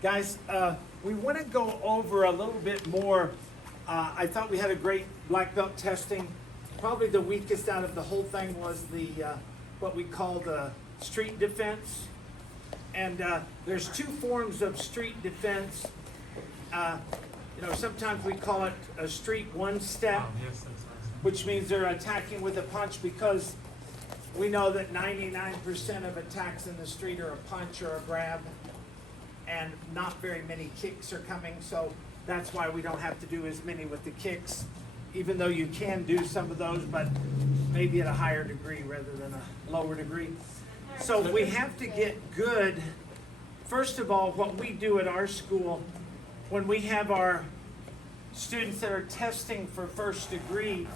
Guys, we want to go over a little bit more. I thought we had a great black belt testing. Probably the weakest out of the whole thing was the what we call the street defense. And there's two forms of street defense. Sometimes we call it a street one step, which means they're attacking with a punch, because we know that 99% of attacks in the street are a punch or a grab, and not very many kicks are coming, so that's why we don't have to do as many with the kicks, even though you can do some of those, but maybe at a higher degree rather than a lower degree. So we have to get good. First of all, what we do at our school, when we have our students that are testing for first degree,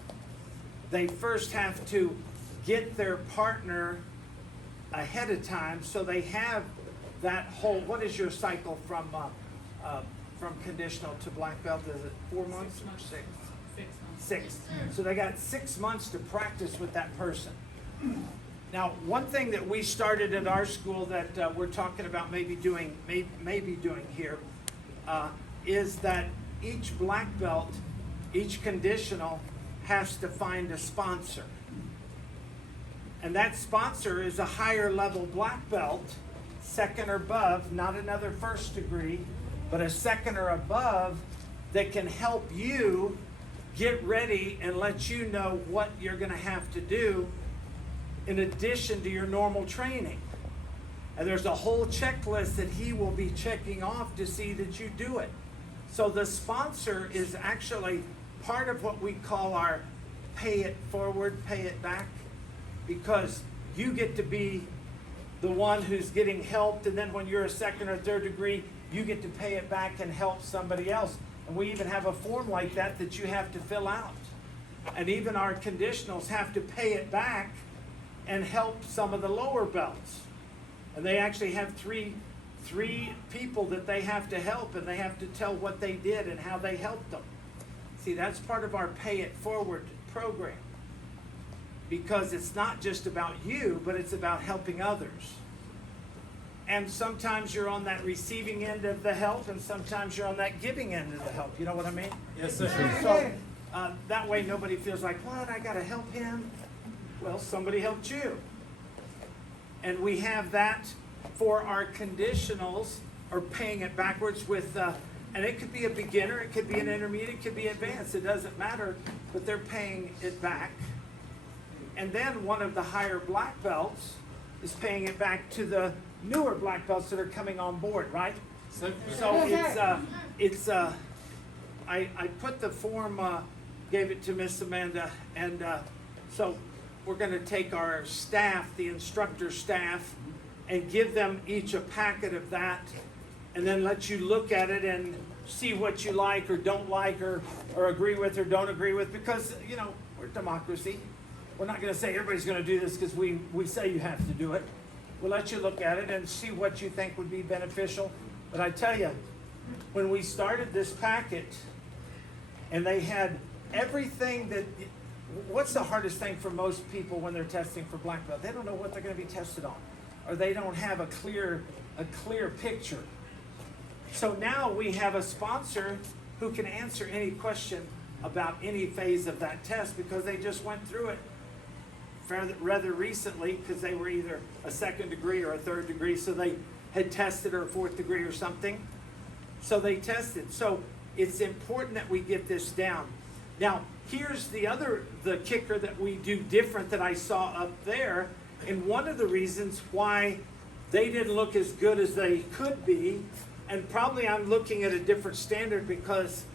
they first have to get their partner ahead of time, so they have that whole, what is your cycle from conditional to black belt? Is it 4 months or 6? 6 months. 6. So they got 6 months to practice with that person. Now, one thing that we started at our school that we're talking about maybe doing here is that each black belt, each conditional has to find a sponsor. And that sponsor is a higher level black belt, second or above, not another first degree, but a second or above, that can help you get ready and let you know what you're going to have to do in addition to your normal training. And there's a whole checklist that he will be checking off to see that you do it. So the sponsor is actually part of what we call our pay it forward, pay it back, because you get to be the one who's getting helped, and then when you're a second or third degree, you get to pay it back and help somebody else. And we even have a form like that that you have to fill out. And even our conditionals have to pay it back and help some of the lower belts. And they actually have three people that they have to help, and they have to tell what they did and how they helped them. See, that's part of our pay it forward program, because it's not just about you, but it's about helping others. And sometimes you're on that receiving end of the help, and sometimes you're on that giving end of the help. You know what I mean? Yes, sir. So that way nobody feels like, what, I got to help him? Well, somebody helped you. And we have that for our conditionals, or paying it backwards with, and it could be a beginner, it could be an intermediate, it could be advanced, it doesn't matter, but they're paying it back. And then one of the higher black belts is paying it back to the newer black belts that are coming on board, right? So I put the form, gave it to Miss Amanda, and so we're going to take our staff, the instructor staff, and give them each a packet of that, and then let you look at it and see what you like or don't like, or agree with or don't agree with, because, we're democracy. We're not going to say everybody's going to do this because we say you have to do it. We'll let you look at it and see what you think would be beneficial. But I tell you, when we started this packet, and they had everything that, what's the hardest thing for most people when they're testing for black belt? They don't know what they're going to be tested on, or they don't have a clear picture. So now we have a sponsor who can answer any question about any phase of that test, because they just went through it rather recently, because they were either a second degree or a third degree, so they had tested, or a fourth degree or something. So they tested. So it's important that we get this down. Now, here's the kicker that we do different that I saw up there, and one of the reasons why they didn't look as good as they could be, and probably I'm looking at a different standard because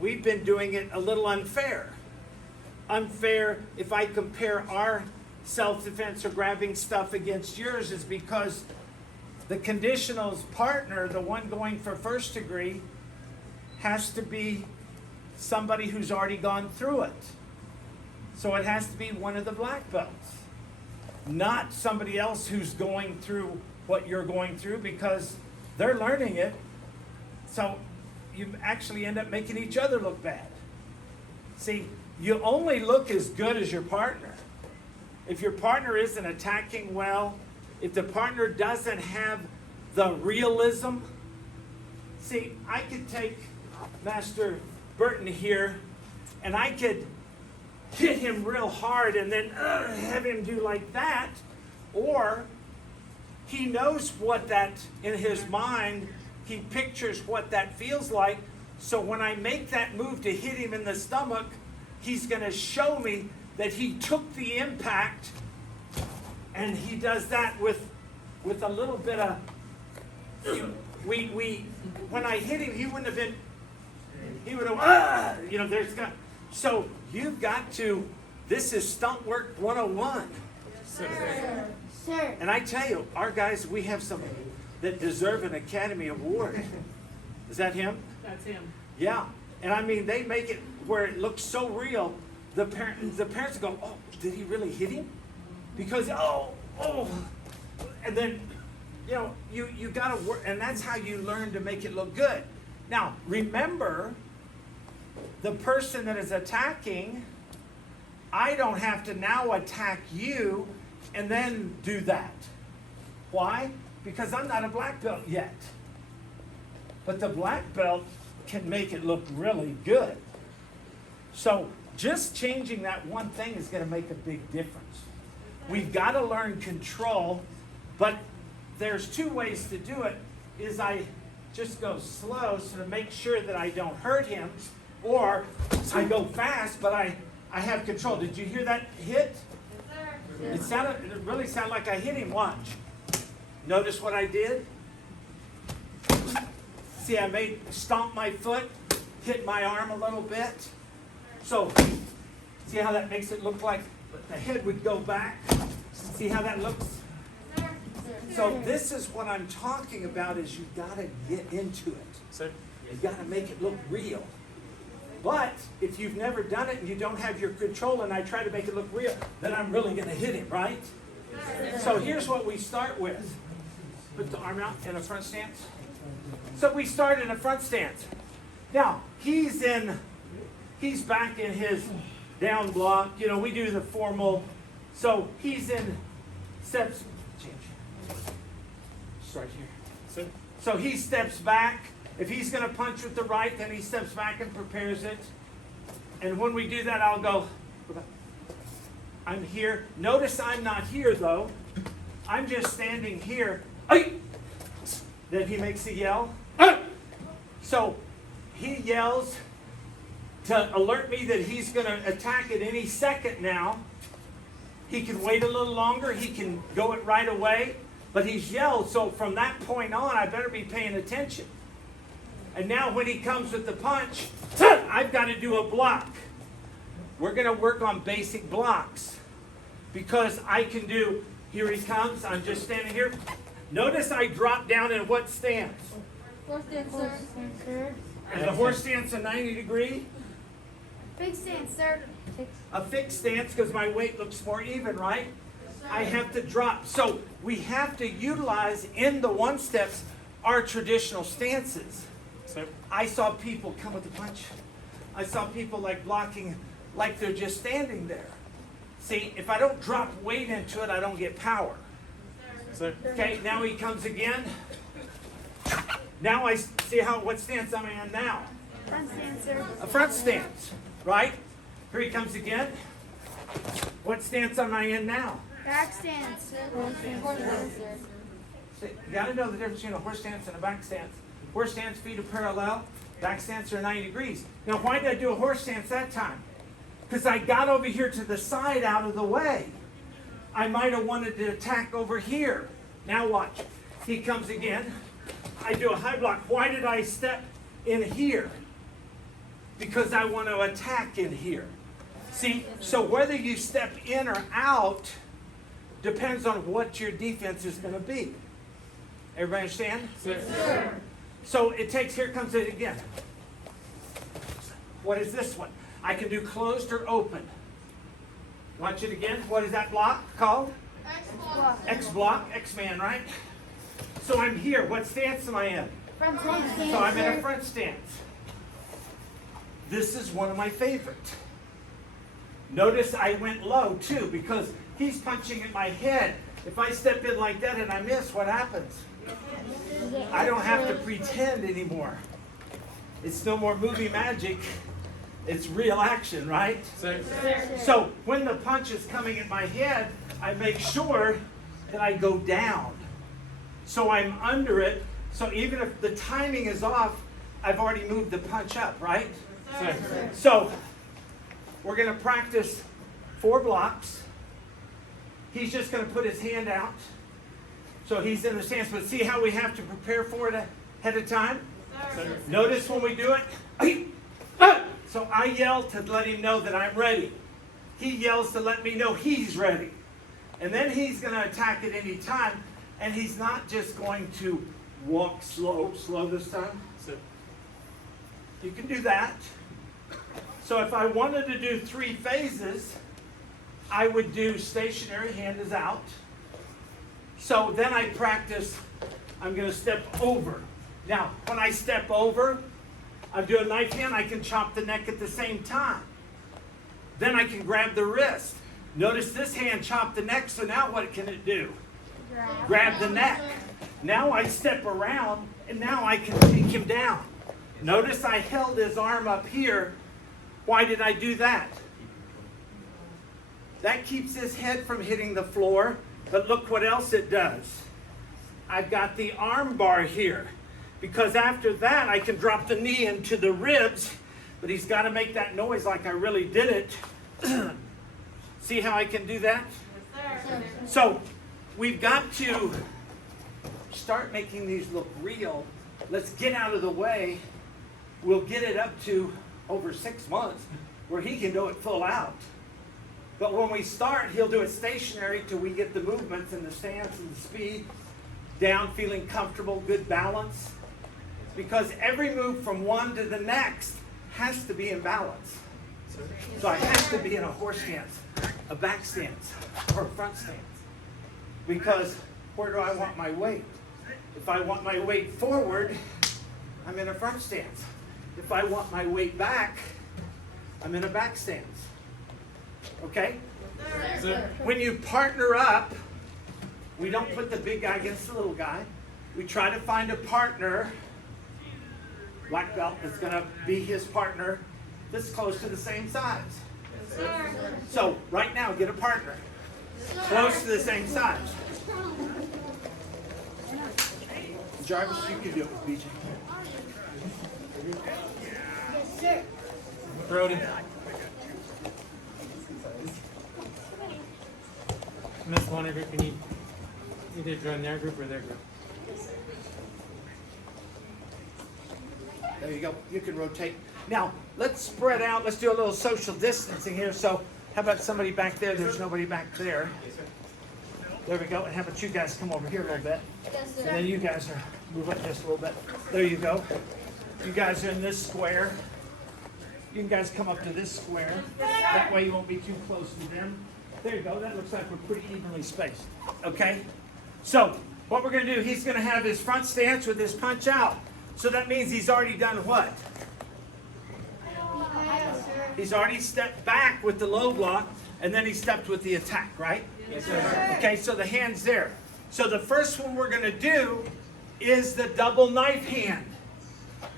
we've been doing it a little unfair. Unfair if I compare our self-defense or grabbing stuff against yours, is because the conditional's partner, the one going for first degree, has to be somebody who's already gone through it. So it has to be one of the black belts, not somebody else who's going through what you're going through, because they're learning it. So you actually end up making each other look bad. See, you only look as good as your partner. If your partner isn't attacking well, if the partner doesn't have the realism See, I could take Master Burton here, and I could hit him real hard and then have him do like that. Or he knows what that, in his mind, he pictures what that feels like. So when I make that move to hit him in the stomach, he's going to show me that he took the impact, and he does that with a little bit of, when I hit him, he wouldn't have been, he would have, so you've got to, this is stunt work 101. Sir. And I tell you, our guys, we have some that deserve an Academy Award. Is that him? That's him. Yeah. And I mean, they make it where it looks so real. The parents go, oh, did he really hit him? Because, and then, you got to work, and that's how you learn to make it look good. Now, remember, the person that is attacking, I don't have to now attack you and then do that. Why? Because I'm not a black belt yet. But the black belt can make it look really good. So just changing that one thing is going to make a big difference. We've got to learn control, but there's two ways to do it. Is I just go slow so to make sure that I don't hurt him, or I go fast, but I have control. Did you hear that hit? Yes, sir. It really sounded like I hit him. Watch. Notice what I did? See, I stomp my foot, hit my arm a little bit. So, see how that makes it look like the head would go back? See how that looks? So this is what I'm talking about, is you've got to get into it. Sir. You've got to make it look real. But if you've never done it and you don't have your control, and I try to make it look real, then I'm really going to hit him, right? So here's what we start with. Put the arm out in a front stance. So we start in a front stance. Now, he's back in his down block. We do the formal. So he's in steps. Change. Start here. Sir. So he steps back. If he's going to punch with the right, then he steps back and prepares it. And when we do that, I'll go, I'm here. Notice I'm not here, though. I'm just standing here. Then he makes a yell. So he yells to alert me that he's going to attack at any second now. He can wait a little longer. He can go it right away. But he's yelled, so from that point on, I better be paying attention. And now when he comes with the punch, I've got to do a block. We're going to work on basic blocks. Because I can do, here he comes, I'm just standing here. Notice I drop down in what stance? Horse stance, sir. Is the horse stance a 90 degree? Fixed stance, sir. A fixed stance, because my weight looks more even, right? I have to drop. So we have to utilize in the one steps our traditional stances. Sir. I saw people come with the punch. I saw people like blocking, like they're just standing there. See, if I don't drop weight into it, I don't get power. Sir. Okay, now he comes again. Now I see what stance I'm in now. Front stance, sir. A front stance, right? Here he comes again. What stance am I in now? Back stance, sir. Horse stance, sir. See, you got to know the difference between a horse stance and a back stance. Horse stance, feet are parallel. Back stance are 90 degrees. Now, why did I do a horse stance that time? Because I got over here to the side out of the way. I might have wanted to attack over here. Now watch. He comes again. I do a high block. Why did I step in here? Because I want to attack in here. See, so whether you step in or out depends on what your defense is going to be. Everybody understand? Sir. So it takes, here comes it again. What is this one? I can do closed or open. Watch it again. What is that block called? X-block. X-block, X-man, right? So I'm here. What stance am I in? Front stance, So I'm in a sir. front stance. This is one of my favorite. Notice I went low too, because he's punching at my head. If I step in like that and I miss, what happens? I don't have to pretend anymore. It's no more movie magic. It's real action, right? Sir. So when the punch is coming at my head, I make sure that I go down. So I'm under it. So even if the timing is off, I've already moved the punch up, right? Sir. So we're going to practice 4 blocks. He's just going to put his hand out. So he's in the stance, but see how we have to prepare for it ahead of time? Sir. Notice when we do it. So I yell to let him know that I'm ready. He yells to let me know he's ready. And then he's going to attack at any time. And he's not just going to walk slow this time. Sir. You can do that. So if I wanted to do 3 phases, I would do stationary, hand is out. So then I practice, I'm going to step over. Now, when I step over, I do a knife hand, I can chop the neck at the same time. Then I can grab the wrist. Notice this hand chopped the neck, so now what can it do? Grab the neck. Now I step around, and now I can take him down. Notice I held his arm up here. Why did I do that? That keeps his head from hitting the floor, but look what else it does. I've got the arm bar here, because after that I can drop the knee into the ribs, but he's got to make that noise like I really did it. See how I can do that? So we've got to start making these look real. Let's get out of the way. We'll get it up to over 6 months where he can do it full out. But when we start, he'll do it stationary till we get the movements and the stance and the speed down, feeling comfortable, good balance. Because every move from one to the next has to be in balance. So I have to be in a horse stance, a back stance, or a front stance. Because where do I want my weight? If I want my weight forward, I'm in a front stance. If I want my weight back, I'm in a back stance. Okay? Sir. When you partner up, we don't put the big guy against the little guy. We try to find a partner, black belt, that's going to be his partner that's close to the same size. So right now, get a partner close to the same size. Jarvis, you can do it with BJ. Yes, sir. Brody. Miss Lonergan, can you either join their group or their group? There you go. You can rotate. Now, let's spread out. Let's do a little social distancing here. So, how about somebody back there? There's nobody back there. There we go. And how about you guys come over here a little bit? Yes, And then you guys are move up just a little bit. There you go. You guys are in this square. You guys come up to this square. That way you won't be too close to them. There you go. That looks like we're pretty evenly spaced. Okay? So, what we're going to do, he's going to have his front stance with his punch out. So that means he's already done what? Yes, sir. He's already stepped back with the low block, and then he stepped with the attack, right? Yes, sir. Okay, so the hand's there. So the first one we're going to do is the double knife hand.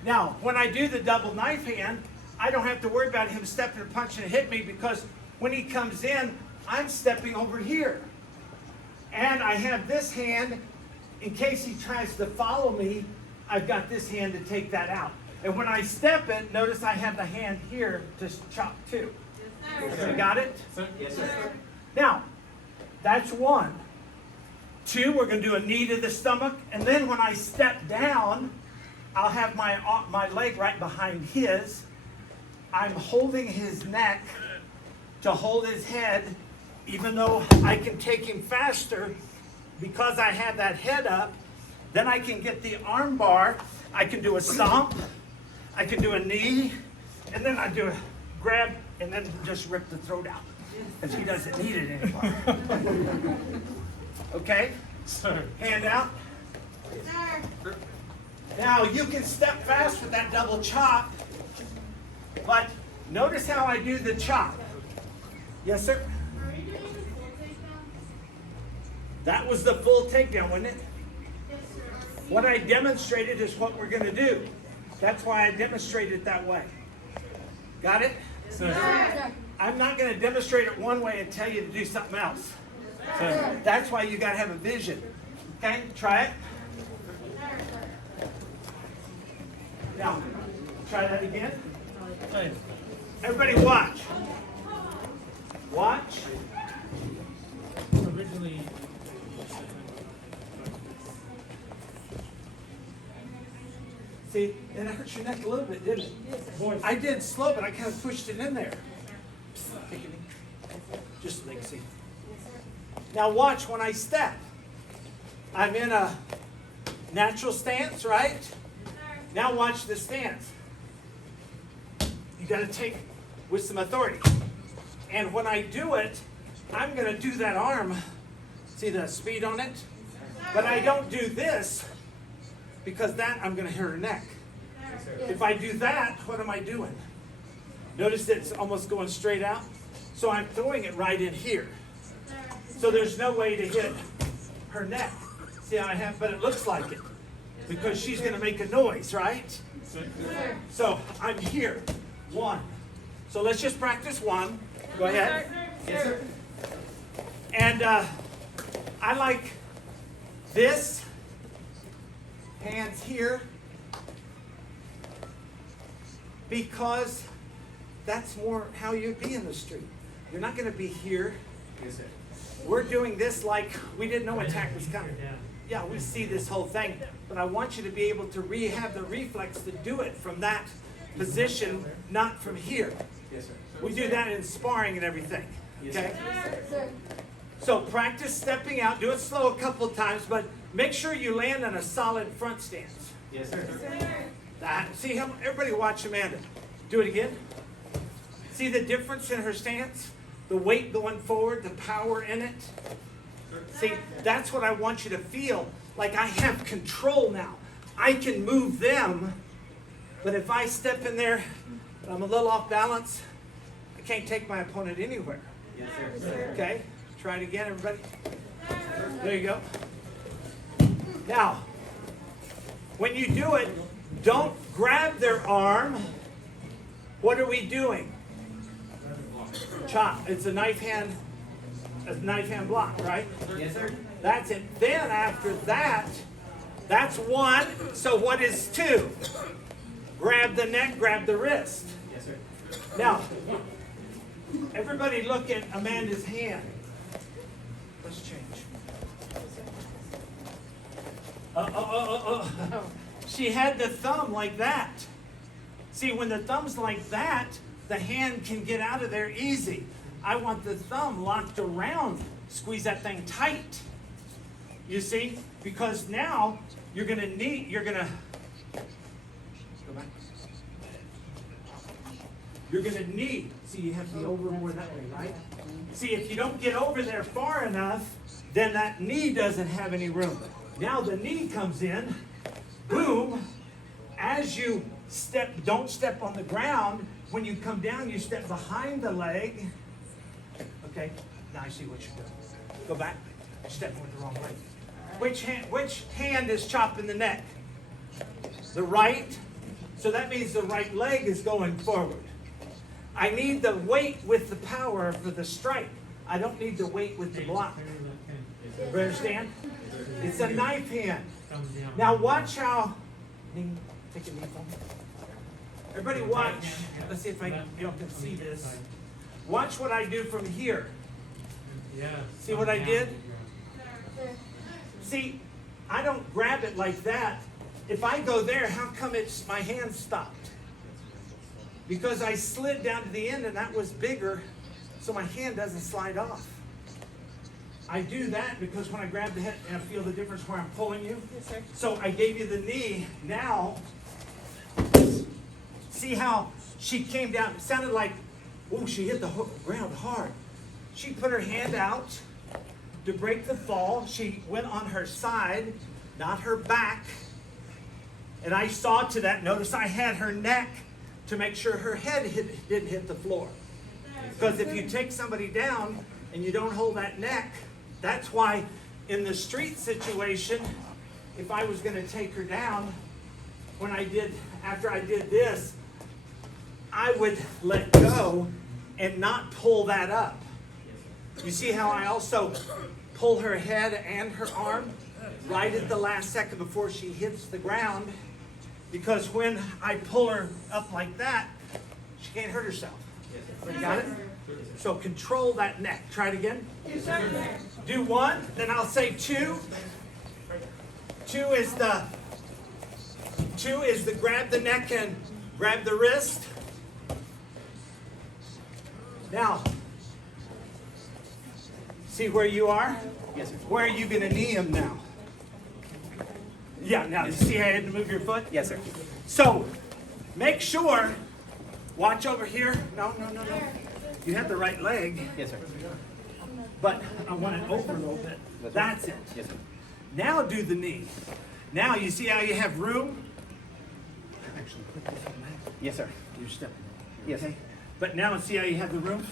Now, when I do the double knife hand, I don't have to worry about him stepping and punching and hit me, because when he comes in, I'm stepping over here. And I have this hand, in case he tries to follow me, I've got this hand to take that out. And when I step it, notice I have the hand here to chop too. You got it? Sir. Yes, sir. Now, that's 1. 2, we're going to do a knee to the stomach. And then when I step down, I'll have my leg right behind his. I'm holding his neck to hold his head, even though I can take him faster because I have that head up. Then I can get the arm bar. I can do a stomp. I can do a knee. And then I do a grab and then just rip the throat out, because he doesn't need it anymore. Okay? Sir. Hand out. Now you can step fast with that double chop, but notice how I do the chop. Yes, sir? That was the full takedown, wasn't it? What I demonstrated is what we're going to do. That's why I demonstrated it that way. Got it? Sir. I'm not going to demonstrate it one way and tell you to do something else. Sir. That's why you got to have a vision. Okay, try it. Now, try that again. Sir. Everybody watch. Watch. Originally. See, it hurt your neck a little bit, didn't it? I did slow, but I kind of pushed it in there. Take it in. Just so they can see. Now watch when I step. I'm in a natural stance, right? Now watch the stance. You got to take with some authority. And when I do it, I'm going to do that arm. See the speed on it? But I don't do this because that I'm going to hurt her neck. If I do that, what am I doing? Notice it's almost going straight out. So I'm throwing it right in here. So there's no way to hit her neck. See how I have, but it looks like it because she's going to make a noise, right? So I'm here. One. So let's just practice one. Go ahead. Yes, sir. And I like this. Hands here. Because that's more how you'd be in the street. You're not going to be here. Yes, sir. We're doing this like we didn't know attack was coming. Yeah, we see this whole thing, but I want you to be able to have the reflex to do it from that position, not from here. Yes, sir. We do that in sparring and everything. Yes, Okay? Sir. So practice stepping out. Do it slow a couple of times, but make sure you land on a solid front stance. Yes, sir. That. See how everybody watch Amanda. Do it again. See the difference in her stance? The weight going forward, the power in it. See, that's what I want you to feel. Like I have control now. I can move them, but if I step in there, I'm a little off balance, I can't take my opponent anywhere. Yes, sir. Okay? Try it again, everybody. There you go. Now, when you do it, don't grab their arm. What are we doing? Chop. It's a knife hand block, right? Yes, sir. That's it. Then after that, that's one. So what is two? Grab the neck, grab the wrist. Yes, sir. Now, everybody look at Amanda's hand. Let's change. She had the thumb like that. See, when the thumb's like that, the hand can get out of there easy. I want the thumb locked around. Squeeze that thing tight. You see? Because now you're gonna go back. You're gonna need, see, you have to be over more that way, right? See, if you don't get over there far enough, then that knee doesn't have any room. Now the knee comes in, boom. As you step, don't step on the ground. When you come down, you step behind the leg. Okay, now I see what you're doing. Go back. You're stepping with the wrong leg. Which hand is chopping the neck? The right. So that means the right leg is going forward. I need the weight with the power for the strike. I don't need the weight with the block. You understand? It's a knife hand. Now watch how. Take a knee from me. Everybody watch. Let's see if y'all can see this. Watch what I do from here. Yeah. See what I did? See, I don't grab it like that. If I go there, how come my hand stopped? Because I slid down to the end and that was bigger, so my hand doesn't slide off. I do that because when I grab the head, and I feel the difference where I'm pulling you. Yes, sir. So I gave you the knee. Now, see how she came down. It sounded like, oh, she hit the ground hard. She put her hand out to break the fall. She went on her side, not her back. And I saw to that. Notice I had her neck to make sure her head didn't hit the floor. Because if you take somebody down and you don't hold that neck, that's why in the street situation, if I was going to take her down, after I did this, I would let go and not pull that up. You see how I also pull her head and her arm right at the last second before she hits the ground, because when I pull her up like that, she can't hurt herself. Got it? So control that neck. Try it again. Do one, then I'll say two. Two is the grab the neck and grab the wrist. Now, see where you are? Yes, sir. Where are you going to knee him now? Yeah, now you see how you had to move your foot? Yes, sir. So, make sure, watch over here. No. You have the right leg, Yes, sir. but I want it over a little bit. That's it. Yes, sir. Now do the knee. Now you see how you have room? Actually, put this on that. Yes, sir. You're stepping. Yes. Okay? But now see how you have the room?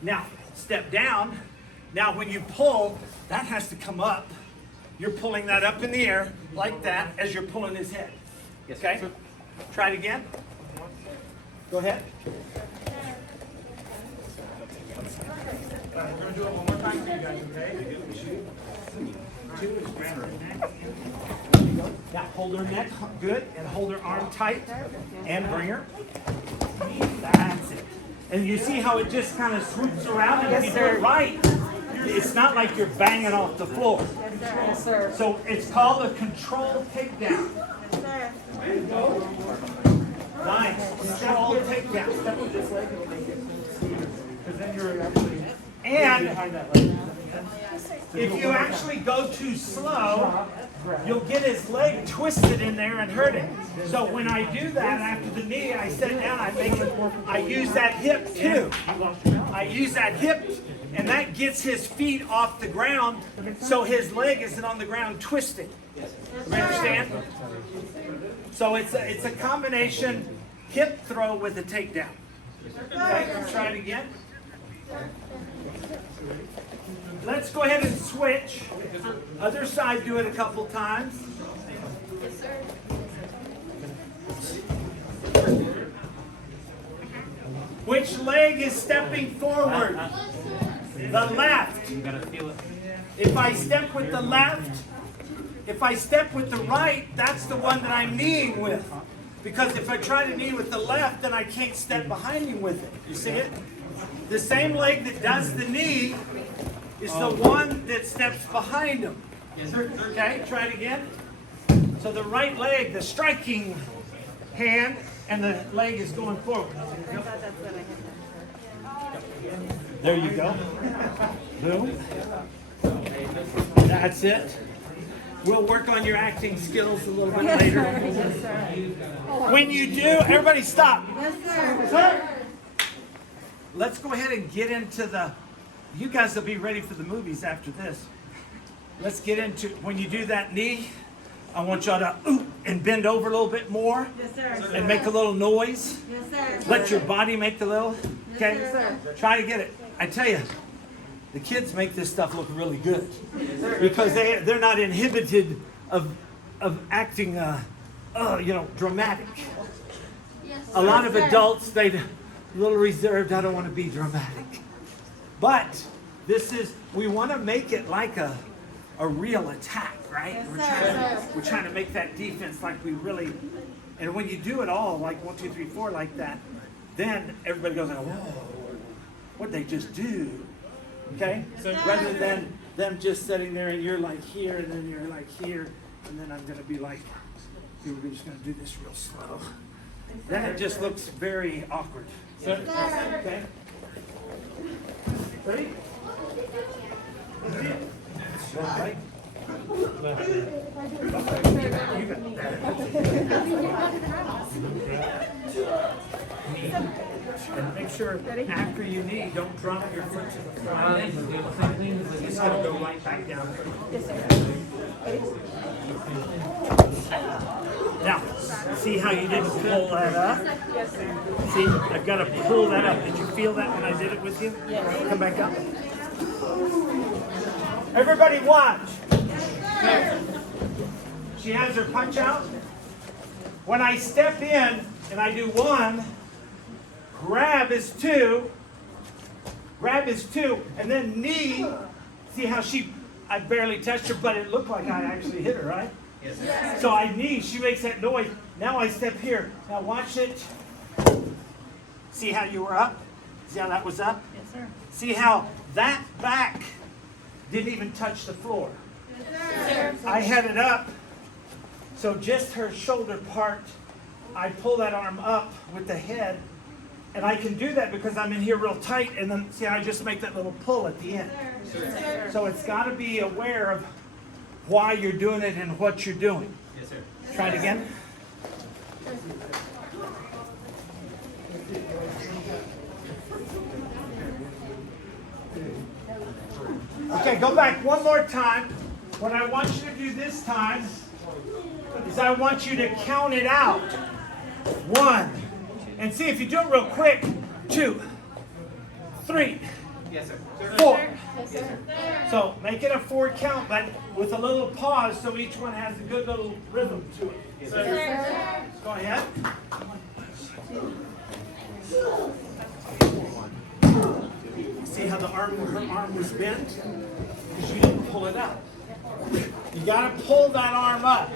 Now, step down. Now when you pull, that has to come up. You're pulling that up in the air like that as you're pulling his head. Yes, Okay? sir. Try it again. Go ahead. We're going to do it one more time for you guys, okay? Two is grab her neck. Now hold her neck good and hold her arm tight and bring her. That's it. And you see how it just kind of swoops around, and if you do it right, it's not like you're banging off the floor. Yes, sir. So it's called a controlled takedown. Yes, Nice. Controlled takedown. Step with this leg. Because then you're actually behind that leg. If you actually go too slow, you'll get his leg twisted in there and hurt it. So when I do that after the knee, I set it down, I use that hip too. I use that hip, and that gets his feet off the ground, so his leg isn't on the ground twisting. You understand? So it's a combination hip throw with a takedown. Okay, let's try it again. Let's go ahead and switch. Other side, do it a couple times. Which leg is stepping forward? The left. You gotta feel it. If I step with the left, if I step with the right, that's the one that I'm kneeing with. Because if I try to knee with the left, then I can't step behind him with it. You see it? The same leg that does the knee is the one that steps behind him. Okay, try it again. So the right leg, the striking hand, and the leg is going forward. There you go. Boom. That's it. We'll work on your acting skills a little bit later. Yes, sir. When you do, everybody stop. Yes, sir. Sir, let's go ahead and get into the, you guys will be ready for the movies after this. Let's get into, when you do that knee, I want y'all to ooh and bend over a little bit more Yes, sir. and make a little noise. Yes, sir. Let your body make the little, okay? Yes, sir. Try to get it. I tell you, the kids make this stuff look really good because they're not inhibited of acting, dramatic. A lot of adults, they're a little reserved. I don't want to be dramatic. But we want to make it like a real attack, right? We're trying to make that defense like we really, and when you do it all, like 1, 2, 3, 4, like that, then everybody goes, whoa, what'd they just do? Okay? So rather than them just sitting there and you're like here and then you're like here, and then I'm going to be like, we're just going to do this real slow. Then it just looks very awkward. Okay? Ready? Right? And make sure after you knee, don't drop your foot to the floor. It's going to go right back down. Now, see how you didn't pull that up? See, I've got to pull that up. Did you feel that when I did it with you? Yes. Come back up. Everybody watch. She has her punch out. When I step in and I do 1, grab is 2, and then knee. See how I barely touched her, but it looked like I actually hit her, right? Yes, sir. So I knee, she makes that noise. Now I step here. Now watch it. See how you were up? See how that was up? Yes, sir. See how that back didn't even touch the floor? I had it up, so just her shoulder part, I pull that arm up with the head, and I can do that because I'm in here real tight, and then see how I just make that little pull at the end. So it's got to be aware of why you're doing it and what you're doing. Yes, sir. Try it again. Okay, go back one more time. What I want you to do this time is I want you to count it out. 1. And see if you do it real quick. 2, 3, Yes, sir. 4. So make it a 4 count, but with a little pause so each one has a good little rhythm to it. Yes, sir. Go ahead. See how her arm was bent? Because you didn't pull it up. You got to pull that arm up.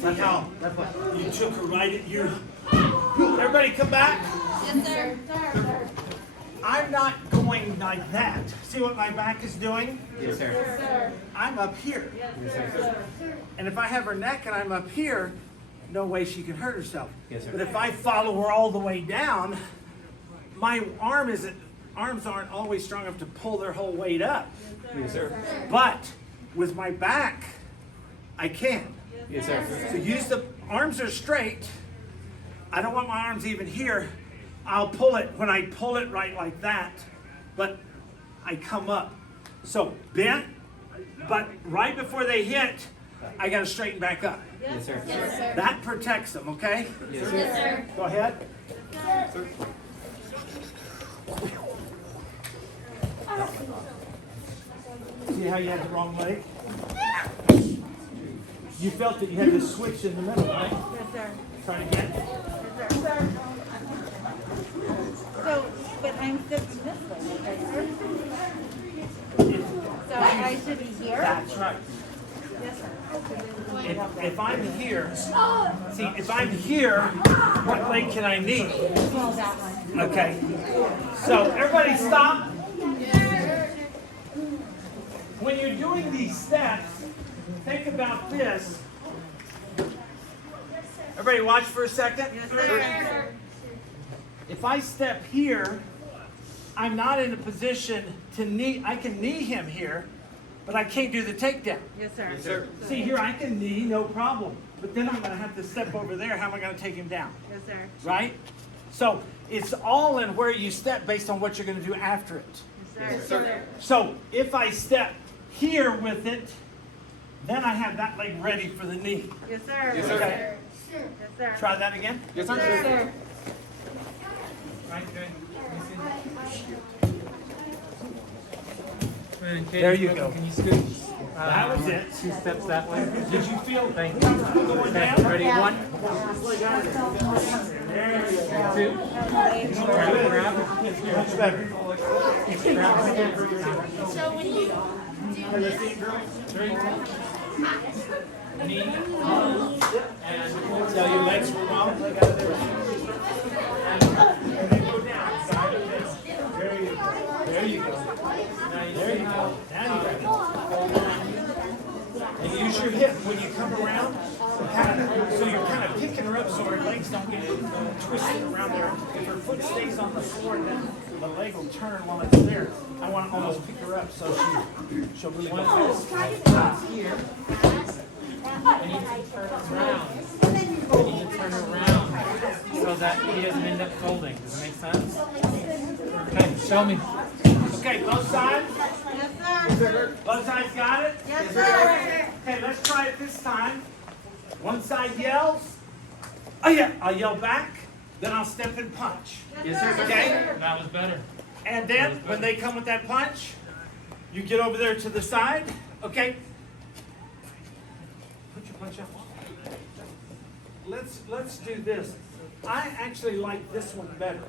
That's how you took her right at you. Everybody come back. Yes, sir. I'm not going like that. See what my back is doing? Yes, sir. I'm up here. Yes, sir. And if I have her neck and I'm up here, no way she can hurt herself. Yes, sir. But if I follow her all the way down, my arms aren't always strong enough to pull their whole weight up. Yes, sir. But with my back, I can. Yes, sir. So use the arms are straight. I don't want my arms even here. I'll pull it when I pull it right like that, but I come up. So bent, but right before they hit, I got to straighten back up. Yes, sir. Yes, sir. That protects them, okay? Yes, sir. Yes, sir. Go ahead. See how you had the wrong leg? You felt that you had to switch in the middle, right? Yes, sir. Try it again. Yes, sir. So, but I'm sitting this way, okay, sir? So I should be here? That's right. Yes, sir. If I'm here, see, if I'm here, what leg can I knee? Well, that one. Okay. So everybody stop. When you're doing these steps, think about this. Everybody watch for a second. Yes, sir. If I step here, I'm not in a position to knee. I can knee him here, but I can't do the takedown. Yes, sir. Yes, sir. See here, I can knee, no problem. But then I'm going to have to step over there. How am I going to take him down? Yes, sir. Right? So it's all in where you step based on what you're going to do after it. Yes, sir. So if I step here with it, then I have that leg ready for the knee. Yes, sir. Yes, sir. Okay. Yes, sir. Try that again. Yes, Yes, sir. sir. Right, good. There you go. Can you scoot? That was it. 2 steps that way. Did you feel Thank you. comfortable going Okay, down? ready? 1, There you go. 2. Grab. Much better. So when you Three. Knee. And Tell your legs were wrong. Leg out of there. And then go down. Side of this. There you go. There you go. There you go. Now you got it. And use your hip when you come around. So you're kind of picking her up so her legs don't get twisted around there. If her foot stays on the floor, then the leg will turn while it's there. I want to almost pick her up so she'll really go fast. here. I need to turn around. I need to turn around so that he doesn't end up folding. Does that make sense? Okay, show me. Okay, both sides? Yes, sir. Both sides got it? Yes, sir. Okay, let's try it this time. One side yells. Oh yeah, I'll yell back, then I'll step and punch. Yes, sir. Okay? That was better. And then, when they come with that punch, you get over there to the side, okay? Put your punch up. Let's do this. I actually like this one better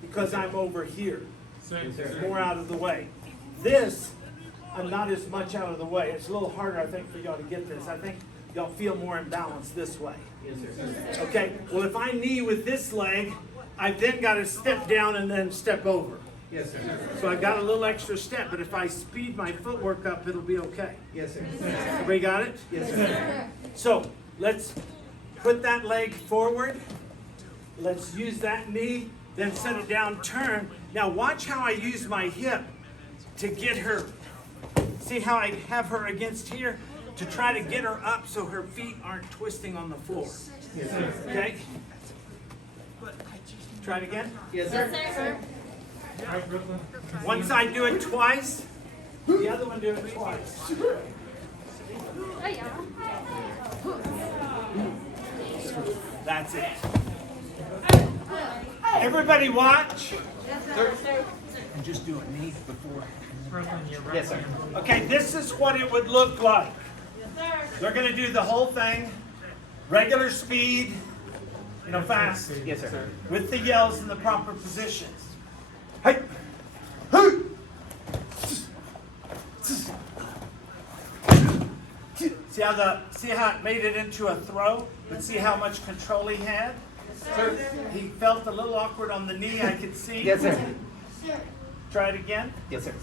because I'm over here. It's more out of the way. This, I'm not as much out of the way. It's a little harder, I think, for y'all to get this. I think y'all feel more in balance this way. Okay, well, if I knee with this leg, I've then got to step down and then step over. Yes, sir. So I've got a little extra step, but if I speed my footwork up, it'll be okay. Yes, sir. Everybody got it? Yes, sir. So let's put that leg forward. Let's use that knee, then set it down, turn. Now watch how I use my hip to get her. See how I have her against here? To try to get her up so her feet aren't twisting on the floor. Yes, sir. Okay? Try it again. Yes, sir. Yes, sir. All right, Brooklyn. One side do it twice, the other one do it twice. Oh, yeah. That's it. Everybody watch. And just do a knee before. Brooklyn, you're right. Yes, sir. Okay, this is what it would look like. They're going to do the whole thing, regular speed, fast, Yes, sir. with the yells in the proper positions. Hey! Hey! See how it made it into a throw, but see how much control he had? Sir, he felt a little awkward on the knee, I could see. Yes, sir. Try it again. Yes, sir.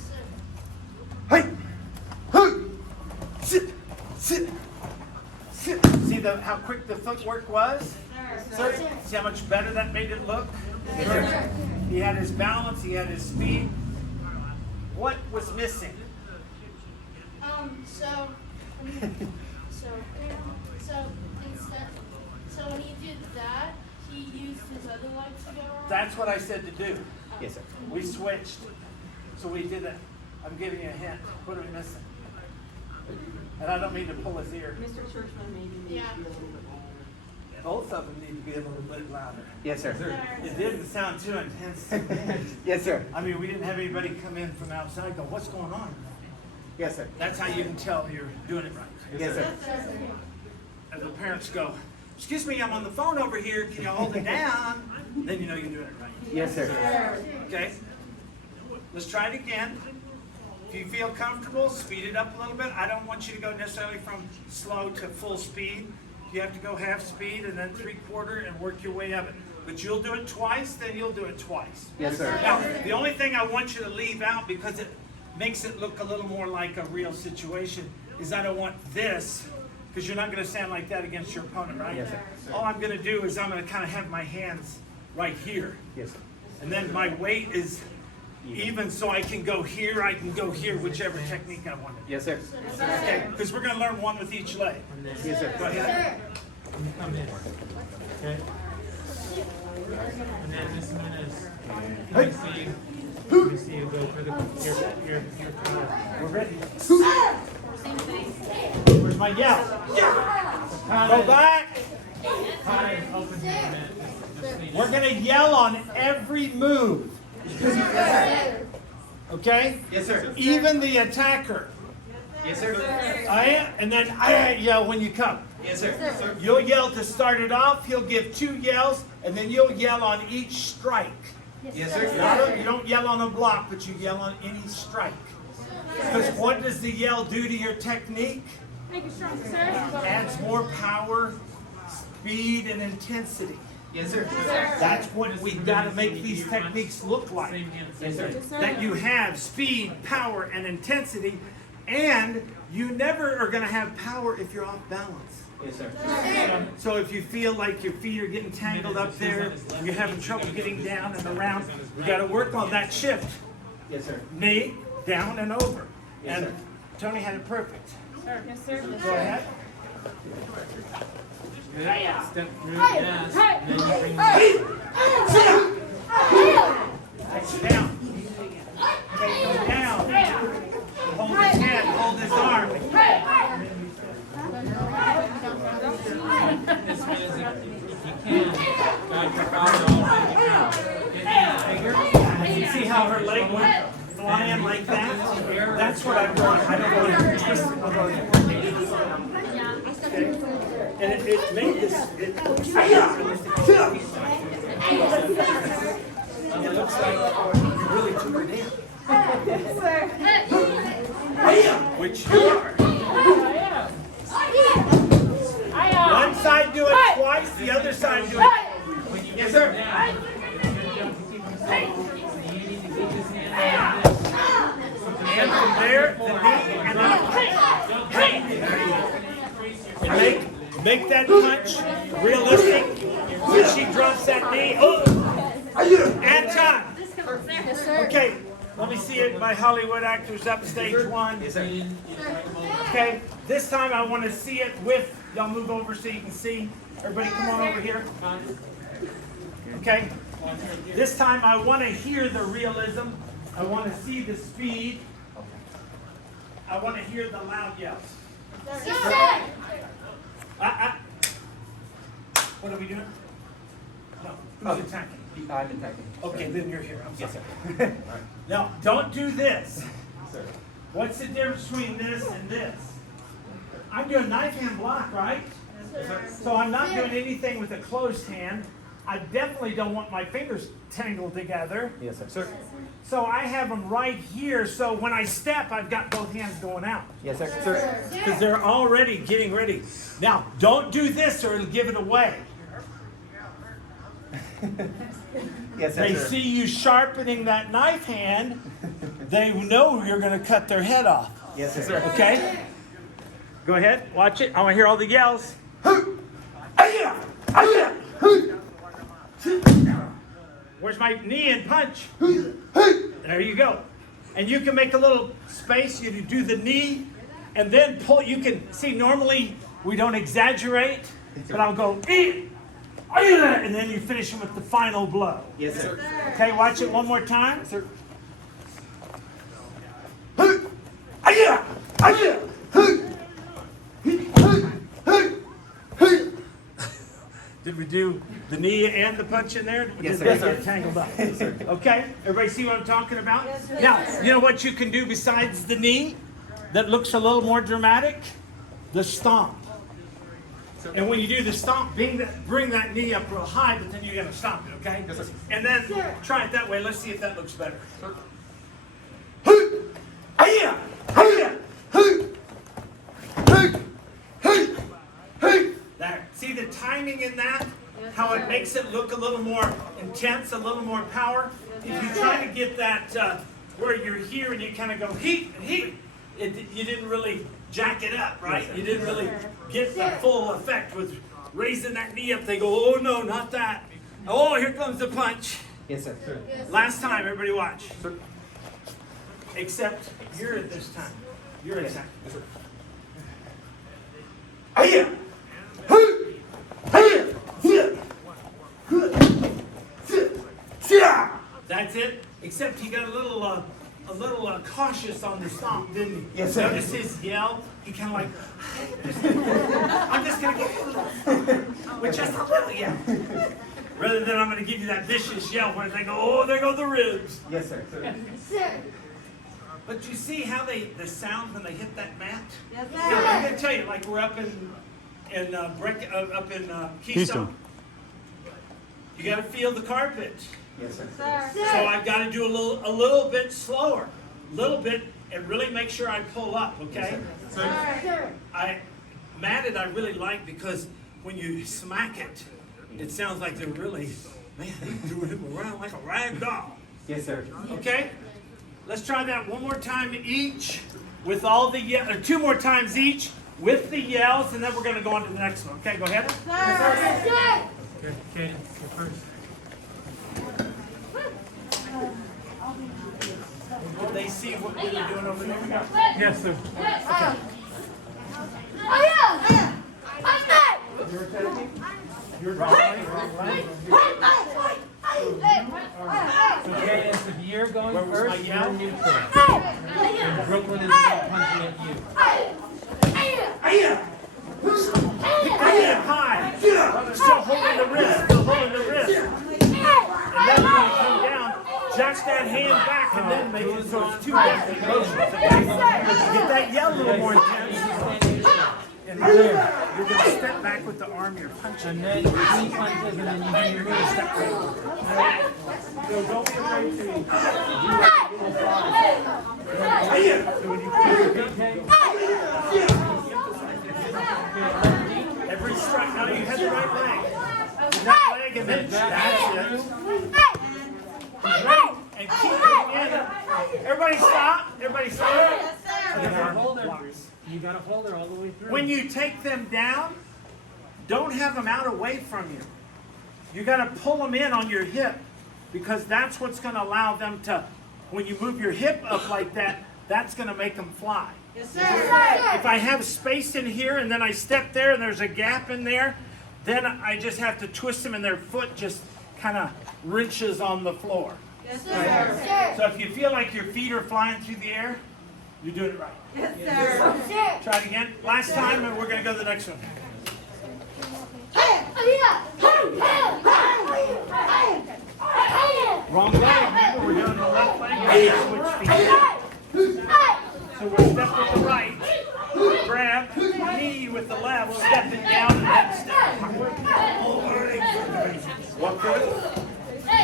Hey! Hey! Sit! Sit! Sit! See how quick the footwork was? Sir, see how much better that made it look? Yes, sir. He had his balance, he had his speed. What was missing? So when he did that, he used his other leg to go around. That's what I said to do. Yes, sir. We switched. So we did it. I'm giving you a hint. What are we missing? And I don't mean to pull his ear. Mr. Churchman maybe Yeah. needs to be a little bit louder. Both of them need to be a little bit louder. Yes, sir. It didn't sound too intense. Yes, sir. I mean, we didn't have anybody come in from outside go, what's going on? Yes, sir. That's how you can tell you're doing it right. Yes, sir. And the parents go, excuse me, I'm on the phone over here. Can you hold it down? Then you know you're doing it right. Yes, sir. Okay? Let's try it again. If you feel comfortable, speed it up a little bit. I don't want you to go necessarily from slow to full speed. You have to go half speed and then 3/4 and work your way up it. But you'll do it twice, then you'll do it twice. Yes, sir. Now, the only thing I want you to leave out, because it makes it look a little more like a real situation, is I don't want this, because you're not going to stand like that against your opponent, right? Yes, sir. All I'm going to do is I'm going to kind of have my hands right here. Yes, sir. And then my weight is even, so I can go here, I can go here, whichever technique I want. Yes, sir. Okay, because we're going to learn one with each leg. And then Yes, sir. Go ahead. when you come in. Okay? And then Miss Jimenez, let me see you go for your We're ready. Where's my yell? Go back. Time opens in a minute. Just so you know. We're going to yell on every move. Okay? Yes, sir. Even the attacker. Yes, sir. And then I yell when you come. Yes, sir. You'll yell to start it off. He'll give 2 yells, and then you'll yell on each strike. Yes, sir. You don't yell on a block, but you yell on any strike. Because what does the yell do to your technique? Make it stronger, sir. Adds more power, speed, and intensity. Yes, sir. That's what we've got to make these techniques look like. Same hand, Yes, same sir. thing. That you have speed, power, and intensity, and you never are going to have power if you're off balance. Yes, sir. So if you feel like your feet are getting tangled up there, you're having trouble getting down and around, we got to work on that shift. Yes, sir. Knee, down, and over. Yes, And sir. Tony had it perfect. Yes, sir. Go ahead. Good. Step through, yes. And then you bring it Take it down. Take him down. Hold his head, hold his arm. This man is, if you can, God your father all right now. Get in. You see flying like that. That's what I want. I don't want to twist it with our okay? And it made this. It looks like you really took her down. Which you are. One side do it twice, the other side do it. Yes, sir. And from there, the knee and then make that punch realistic. When she drops that knee, and time. Yes, sir. Okay, let me see it. My Hollywood actors up stage one. Okay, this time I want to see it with. Y'all move over so you can see. Everybody come on over here. Okay, this time I want to hear the realism. I want to see the speed. I want to hear the loud yells. What are we doing? No, who's attacking? I'm attacking. Okay, then you're here. I'm sorry. Now, don't do this. What's the difference between this and this? I'm doing knife hand block, right? So I'm not doing anything with a closed hand. I definitely don't want my fingers tangled together. Yes, sir. So I have them right here, so when I step, I've got both hands going out. Yes, sir. Because they're already getting ready. Now, don't do this or it'll give it away. Yes, They sir. see you sharpening that knife hand, they know you're going to cut their head off. Yes, sir. Okay? Go ahead, watch it. I want to hear all the yells. Where's my knee and punch? There you go. And you can make a little space. You do the knee and then pull. You can see normally we don't exaggerate, but I'll go, and then you finish them with the final blow. Yes, sir. Okay, watch it one more time. Sir. Did we do the knee and the punch in there? Yes, Did sir. they get tangled up? Okay, everybody see what I'm talking about? Now, you know what you can do besides the knee that looks a little more dramatic? The stomp. And when you do the stomp, bring that knee up real high, but then you gotta stomp it, okay? Yes, sir. And then try it that way. Let's see if that looks better. There. See the timing in that? How it makes it look a little more intense, a little more power. If you try to get that where you're here and you kind of go heat, you didn't really jack it up, right? You didn't really get the full effect with raising that knee up. They go, oh no, not that. Oh, here comes the punch. Yes, sir. Last time, everybody watch. Except you're at this time. You're attacking. That's it. Except he got a little cautious on the stomp, didn't he? Yes, sir. Notice his yell. He kind of like, I'm just gonna give you a little, with just a little yell, rather than I'm gonna give you that vicious yell where they go, oh, there go the ribs. Yes, sir. But you see how the sound when they hit that mat? Yes, Now, I'm going to tell you, like we're up in Keystone. You got to feel the carpet. Yes, sir. So I've got to do a little bit slower, little bit, and really make sure I pull up. Okay. Matted I really like because when you smack it, it sounds like they're really, man, they threw him around like a rag doll. Yes, sir. Okay? Let's try that one more time each with all the or two more times each with the yells, and then we're going to go on to the next one. Okay, go ahead. Okay, you're first. Did they see what we were doing over there? Yes, sir. You're attacking? You're right. Okay, and if you're going Where was my first, yell? you're neutral. And Brooklyn is not punching at you. High. Still holding the wrist. Still holding the wrist. And then when you come down, jack that hand back and then make it So it's two different motions. Get that yell a little more intense. And there, you're going to step back with the arm you're punching. And then he punches, and then you do your move. Step back. So don't be afraid to do so when you put your big every strike, now you had the right leg. That leg and then that's it. Right, and keep it in. Everybody stop. Everybody stop. You gotta hold her. You gotta hold her all the way through. When you take them down, don't have them out away from you. You got to pull them in on your hip because that's what's going to allow them to, when you move your hip up like that, that's going to make them fly. Yes, sir. If I have space in here and then I step there and there's a gap in there, then I just have to twist them and their foot just kind of wrenches on the floor. Yes, sir. So if you feel like your feet are flying through the air, you're doing it right. Yes, sir. Try it again. Last time, and we're going to go to the next one. Wrong leg. Remember, we're doing the left leg. Switch feet. So we'll step with the right, grab, knee with the left, step it down, and then step. Walk through it.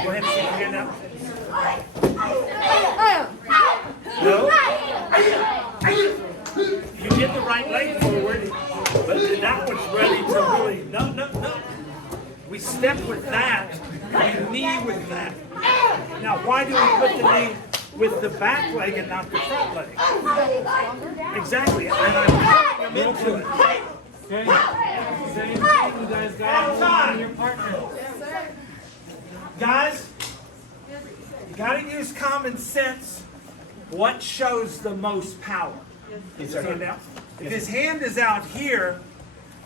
Go ahead and stick your hand out. No. You get the right leg forward, but that one's ready to really, no. We step with that, we knee with that. Now, why do we put the knee with the back leg and not the front leg? Exactly, and I'm putting them into it. Okay. Same thing. You guys got to your partner. Guys, you got to use common sense. What shows the most power? His hand out. If his hand is out here,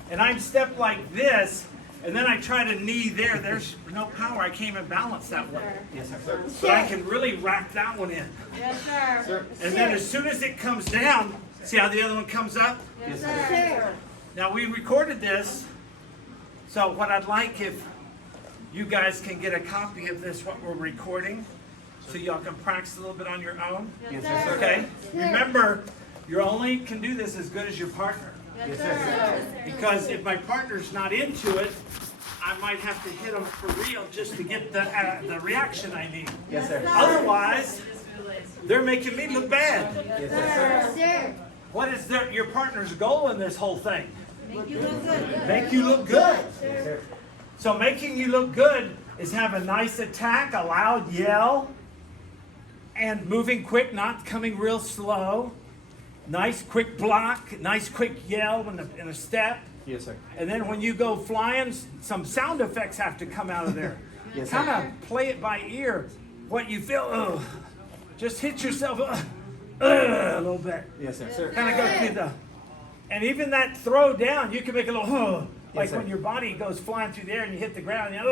and I'm stepped like this, and then I try to knee there, there's no power. I can't even balance that one. Yes, sir. But I can really rack that one in. Yes, sir. And then as soon as it comes down, see how the other one comes up? Yes, sir. Now we recorded this, so what I'd like if you guys can get a copy of this, what we're recording, so y'all can practice a little bit on your own. Yes, sir. Okay? Remember, you only can do this as good as your partner. Yes, sir. Because if my partner's not into it, I might have to hit them for real just to get the reaction I need. Yes, sir. Otherwise, they're making me look bad. Yes, sir. What is your partner's goal in this whole thing? Make you look good. Make you look good. Yes, sir. So making you look good is have a nice attack, a loud yell, and moving quick, not coming real slow. Nice quick block, nice quick yell in a step. Yes, sir. And then when you go flying, some sound effects have to come out of there. Yes, sir. Kind of play it by ear. What you feel, just hit yourself a little bit. Yes, sir. Kind of go through the, and even that throw down, you can make a little, like sir. when your body goes flying through the air and you hit the ground, and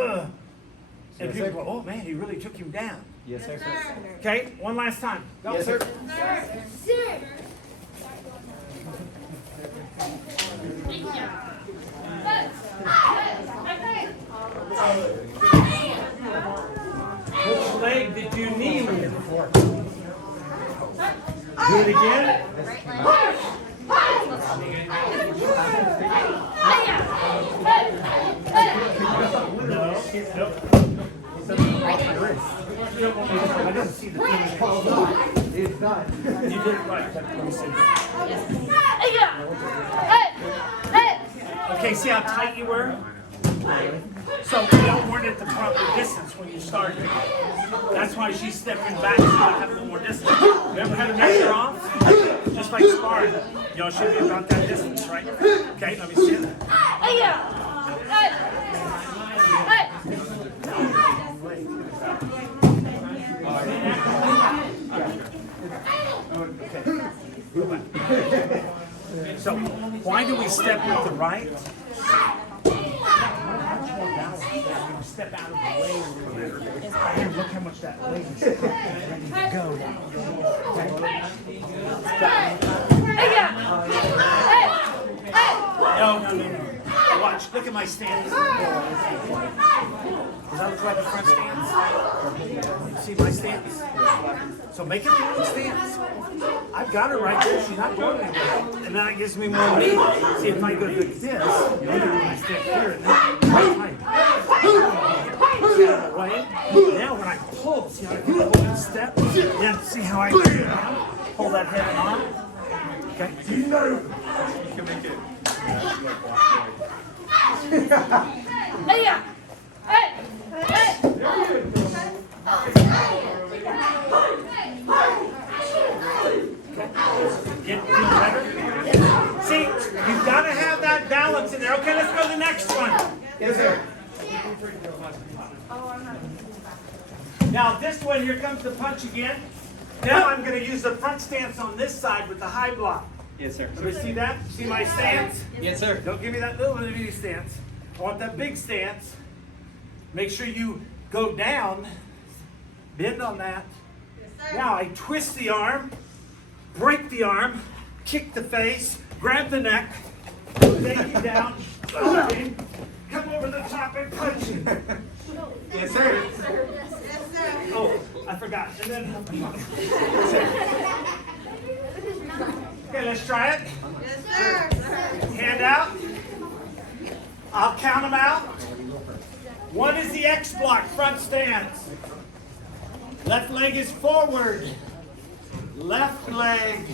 Yes, people sir. go, oh man, he really took him down. Yes, sir. Okay, one last time. Go. Yes, sir. Which leg did you knee with? Do it again. No. Nope. I didn't see the thing. It's done. You did it right. Let me see. Okay, see how tight you were? So you weren't at the proper distance when you started. That's why she's stepping back so you have a little more distance. Remember how to measure off? Just like sparring. Y'all should be about that distance, right? Okay, let me see it. So why do we step with the right? Step out of the way a little bit. Man, look how much that leg is ready to go now. Okay? No. Watch. Watch, look at my stance. Does that look like a front stance? See my stance? So make it a stance. I've got her right there. She's not going anywhere. And that gives me more weight. See, if I go like this, maybe when I step here and then see out of the way. Now when I pull, see how I can hold and step? Then see how I hold that head and arm? Okay. You can make it. Hey, yeah. Hey. Hey. Get better. See, you've got to have that balance in there. Okay, let's go to the next one. Yes, sir. Now this one, here comes the punch again. Now I'm going to use the front stance on this side with the high block. Yes, sir. Everybody see that? See my stance? Yes, sir. Don't give me that little bitty stance. I want that big stance. Make sure you go down, bend on that. Now I twist the arm, break the arm, kick the face, grab the neck, take you down, okay, come over the top and punch you. Yes, sir. Oh, I forgot. And then, okay, let's try it. Hand out. I'll count them out. One is the X block, front stance. Left leg is forward. Left leg.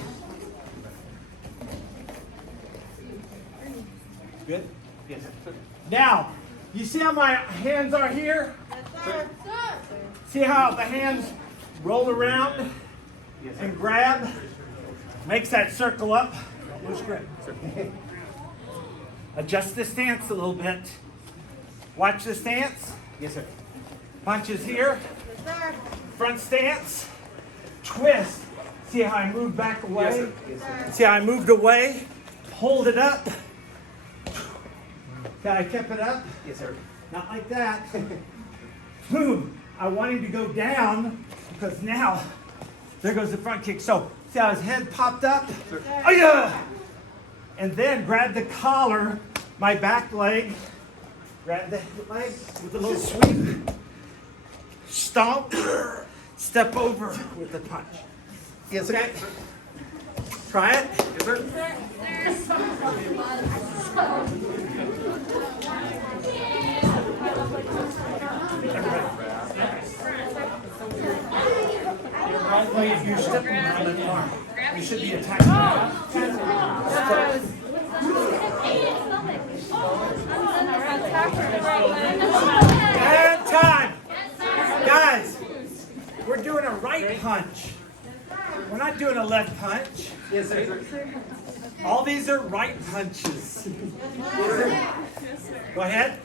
Good? Yes. Now, you see how my hands are here? See how the hands roll around and grab? Makes that circle up. Loose grip. Adjust the stance a little bit. Watch the stance. Yes, sir. Punches here. Front stance. Twist. See how I moved back away? Yes, sir. Yes, sir. See how I moved away? Hold it up. Okay, I kept it up. Yes, sir. Not like that. Boom. I want him to go down because now there goes the front kick. So see how his head popped up? Oh yeah! And then grab the collar, my back leg. Grab the leg with a little sweep. Stomp. Step over with the punch. Yes, sir. Okay? Try it. Yes, sir. Right way, if you're stepping on an arm, you should be attacking. And time. Guys, we're doing a right punch. We're not doing a left punch. Yes, sir. All these are right punches. Go ahead.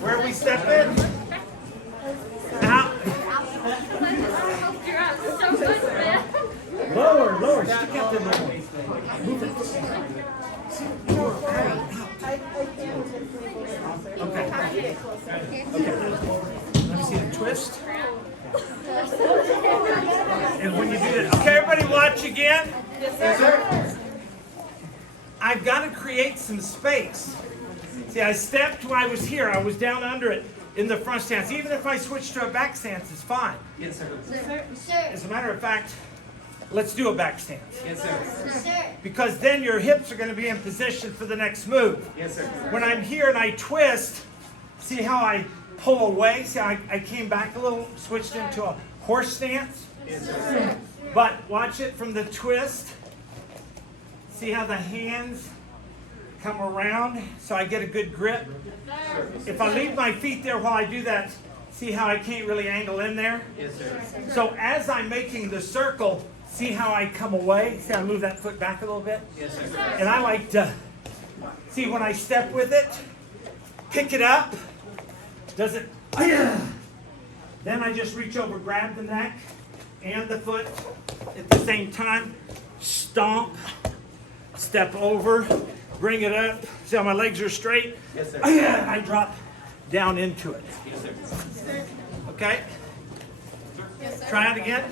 Where we step in. Out. Lower, lower. Stick out the lower. Move it. Okay. Okay. Let me see the twist. And when you do that, okay, everybody watch again. Yes, sir. I've got to create some space. See, I stepped when I was here. I was down under it in the front stance. Even if I switch to a back stance, it's fine. Yes, sir. As a matter of fact, let's do a back stance. Yes, sir. Because then your hips are going to be in position for the next move. Yes, sir. When I'm here and I twist, see how I pull away? See how I came back a little, switched into a horse stance? Yes, sir. But watch it from the twist. See how the hands come around so I get a good grip? If I leave my feet there while I do that, see how I can't really angle in there? Yes, sir. So as I'm making the circle, see how I come away? See how I move that foot back a little bit? Yes, sir. And I like to, see when I step with it, pick it up, does it, then I just reach over, grab the neck and the foot at the same time, stomp, step over, bring it up, see how my legs are straight? Yes, sir. I drop down into it. Yes, sir. Okay? Try it again.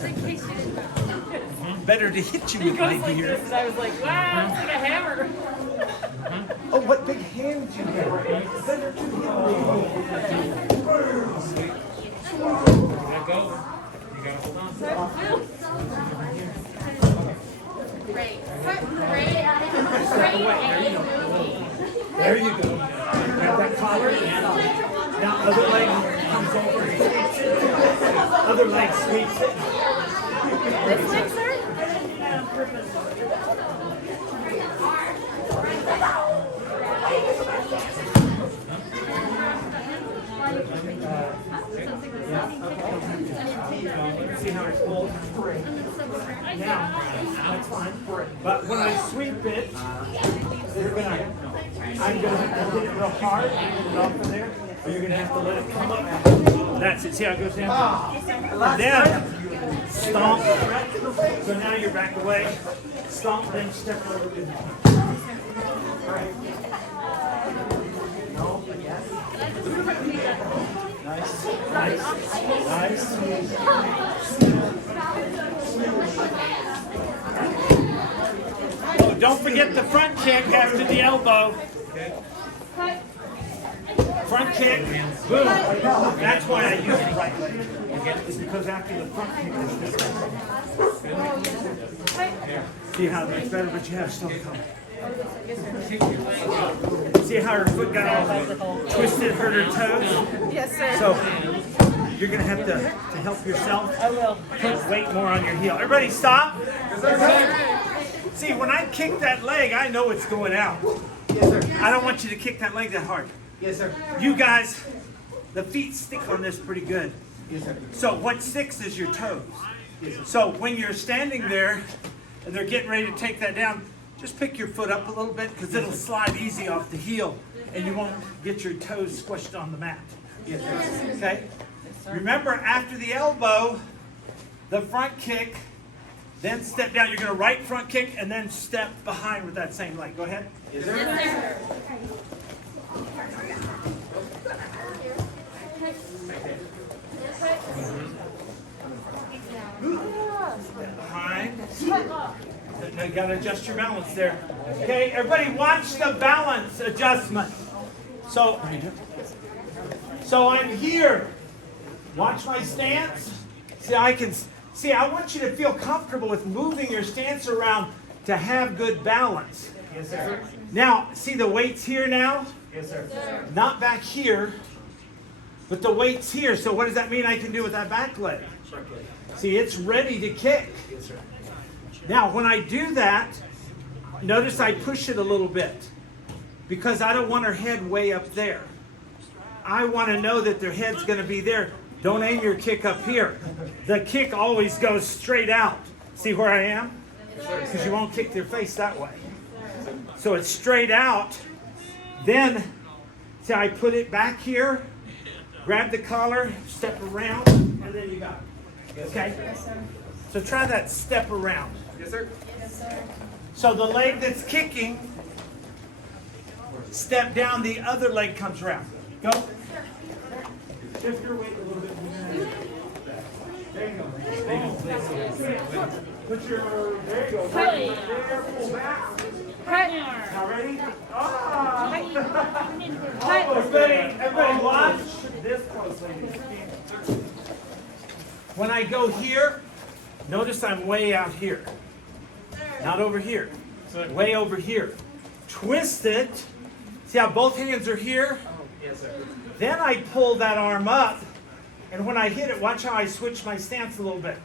Just in case you didn't know. Better to hit you He with goes my like beer. this, and I was like, wow, it's like a hammer. Oh, what big hands you have. Better to hit me. Let go. You gotta hold on. Great. Great. There you go. Grab that collar. Now other leg comes over. Other leg sweeps it. This way, sir? See how it's pulled? Now, that's fine. But when I sweep it, I'm gonna hit it real hard and get it off of there. Or you're gonna have to let it come up. That's it. See how it goes down? And then stomp. So now you're back away. Stomp, then step over to the Alright. No, but yes. Nice. Nice. Oh, don't forget the front kick after the elbow. Front kick, boom. That's why I use the right leg. It's because after the front kick is this way. See how that's better, but you have still coming. See how her foot got all twisted, hurt her toes? Yes, sir. So you're going to have to help yourself. I will. Put weight more on your heel. Everybody stop. See, when I kick that leg, I know it's going out. Yes, sir. I don't want you to kick that leg that hard. Yes, sir. You guys, the feet stick on this pretty good. Yes, sir. So what sticks is your toes. So when you're standing there and they're getting ready to take that down, just pick your foot up a little bit because it'll slide easy off the heel and you won't get your toes squished on the mat. Yes, sir. Okay? Remember, after the elbow, the front kick, then step down. You're going to right front kick and then step behind with that same leg. Go ahead. Yes, sir. Behind. Now you got to adjust your balance there. Okay, everybody watch the balance adjustment. So I'm here. Watch my stance. See, I want you to feel comfortable with moving your stance around to have good balance. Yes, sir. Now, see the weight's here now? Yes, sir. Not back here, but the weight's here. So what does that mean I can do with that back leg? See, it's ready to kick. Yes, sir. Now, when I do that, notice I push it a little bit because I don't want her head way up there. I want to know that their head's going to be there. Don't aim your kick up here. The kick always goes straight out. See where I am? Because you won't kick their face that way. So it's straight out. Then, see, I put it back here, grab the collar, step around, and then you got it. Okay? So try that step around. Yes, sir. So the leg that's kicking, step down, the other leg comes around. Go. Shift your weight a little bit. There you go. Put your, there you go. Right there, pull back. Now ready? Almost ready. Everybody watch this closely. When I go here, notice I'm way out here. Not over here. Way over here. Twist it. See how both hands are here? Yes, sir. Then I pull that arm up, and when I hit it, watch how I switch my stance a little bit.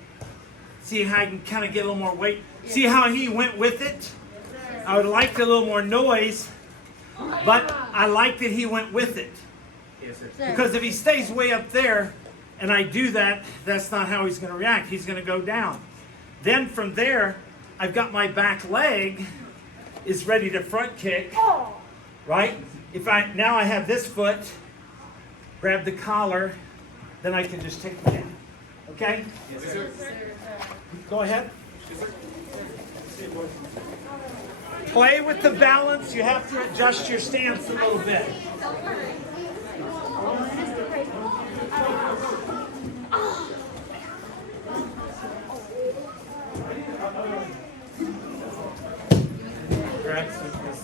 See how I can kind of get a little more weight. See how he went with it? I would like a little more noise, but I like that he went with it. Yes, sir. Because if he stays way up there, and I do that, that's not how he's going to react. He's going to go down. Then from there, I've got my back leg is ready to front kick, right? Now I have this foot, grab the collar, then I can just take it down. Okay? Yes, sir. Go ahead. Play with the balance. You have to adjust your stance a little bit.